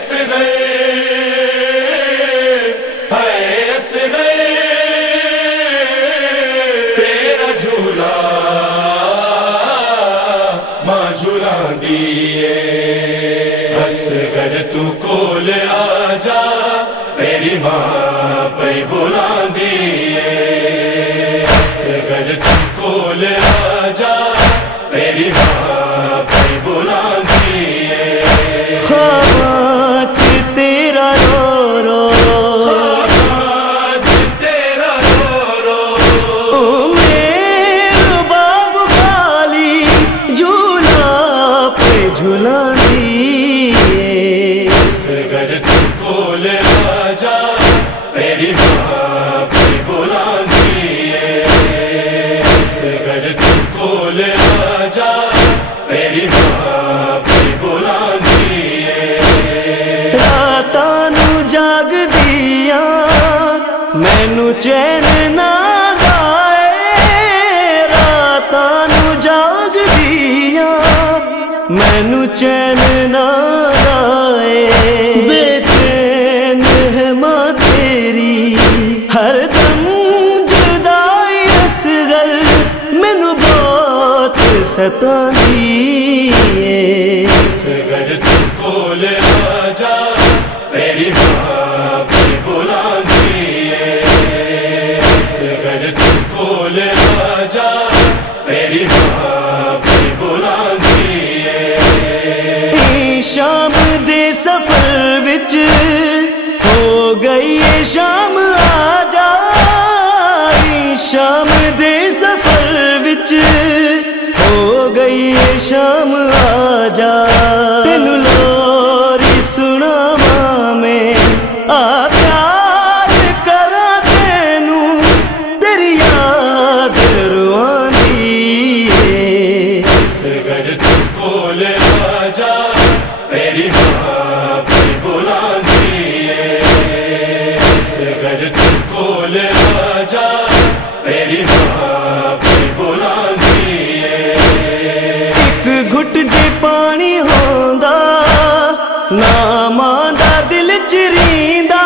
اصغر ہے اصغر تیرا جھولا ماں جھولا دیے اصغر تو کول آ جا تیری ماں پہ بلا دیے اصغر تو کول آ جا تیری ماں پہ بلا دیے خواج تیرا رو رو خواج تیرا رو رو میرے باب خالی جھولا پہ جھولا دیے اصغر تو کول آ جا تیری ماں پہ بلا دیے اصغر تو کول آ جا تیری ماں پہ بلا دیے راتاں نوں جاگ دیا مینوں چین نہ آئے راتاں نوں جاگ دیا مینوں چین نہ آئے بے چین ہے ماں تیری ہر دم جدائی اصغر مینوں بہت ستاندی ہے اصغر تو کول آ جا تیری ماں پہ بلا دیے اصغر تو کول آ جا تیری ماں پہ بلا دیے شام دے سفر وچ ہو گئی ہے شام آ جا شام دے سفر وچ ہو گئی ہے شام آ جا تینوں لوری سناواں میں آ پیار کراں تینوں تیری یاد رواندی ہے اصغر تو کول آ جا تیری ماں پہ بلا دیے اصغر تو کول آ جا تیری ماں پہ بلا دیے ایک گھٹ جے پانی ہوندا نا ماں دا دل چریندا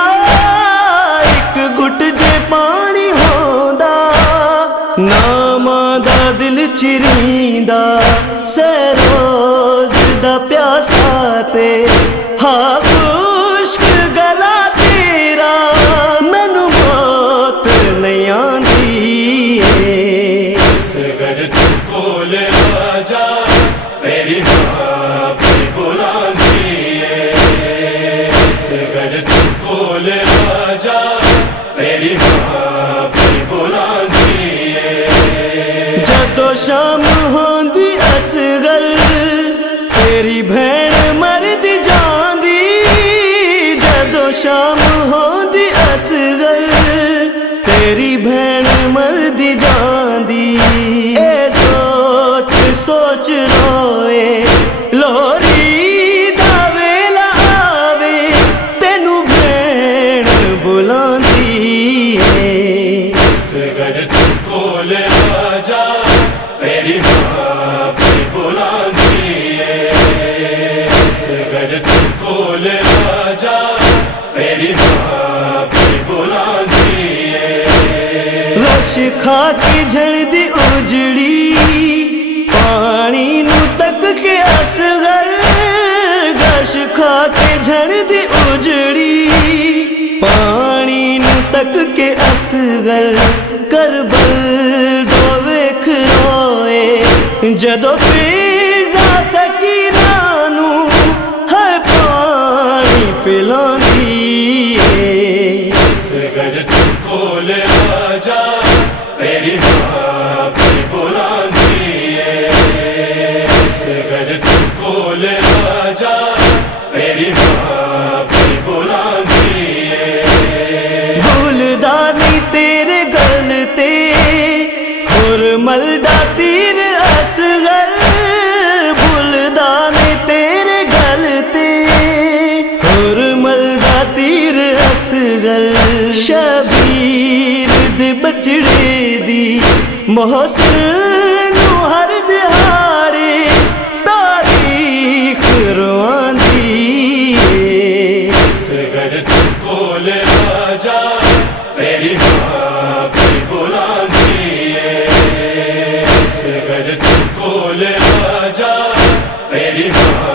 ایک گھٹ جے پانی ہوندا نا ماں دا دل چریندا سروز دا پیاسا تے ہاں خشک گلا تیرا مینوں موت نہیں آندی ہے اصغر تو کول آ جا تیری ماں پہ بلا دیے اصغر تو کول آ جا تیری ماں پہ بلا دیے جدو شام ہوندی اصغر تیری بھین مرد جاندی جدو شام ہوندی اصغر تیری بھین مرد جاندی اے سوچ سوچ روئے لوری دا ویلا آوے تینوں بھین بلاندی ہے اصغر تو کول آ جا تیری ماں پہ بلا دیے اصغر تو کول آ جا تیری ماں پہ بلا دیے رش کھا کے جھڑ دی اجڑی پانی نو تک کے اصغر گش کھا کے جھڑ دی اجڑی پانی نو تک کے اصغر کربل دو ویکھ روئے جدو فیضا سکینہ نو ہے پانی پلاندی ہے اصغر تو کول آ جا تیری ماں پہ بلا دیے اصغر تو کول آ جا تیری ماں پہ بلا دیے بھولدانی تیرے گلتے ملدا تیر اصغر بھولدانی تیرے گلتے ملدا تیر اصغر شبیر دے بچڑے دی محسن نو ہر دہاڑے تاریخ رواندی پھول آجا تیری ماں بھی بلاندی ہے، اصغر تو پھول آجا تیری ماں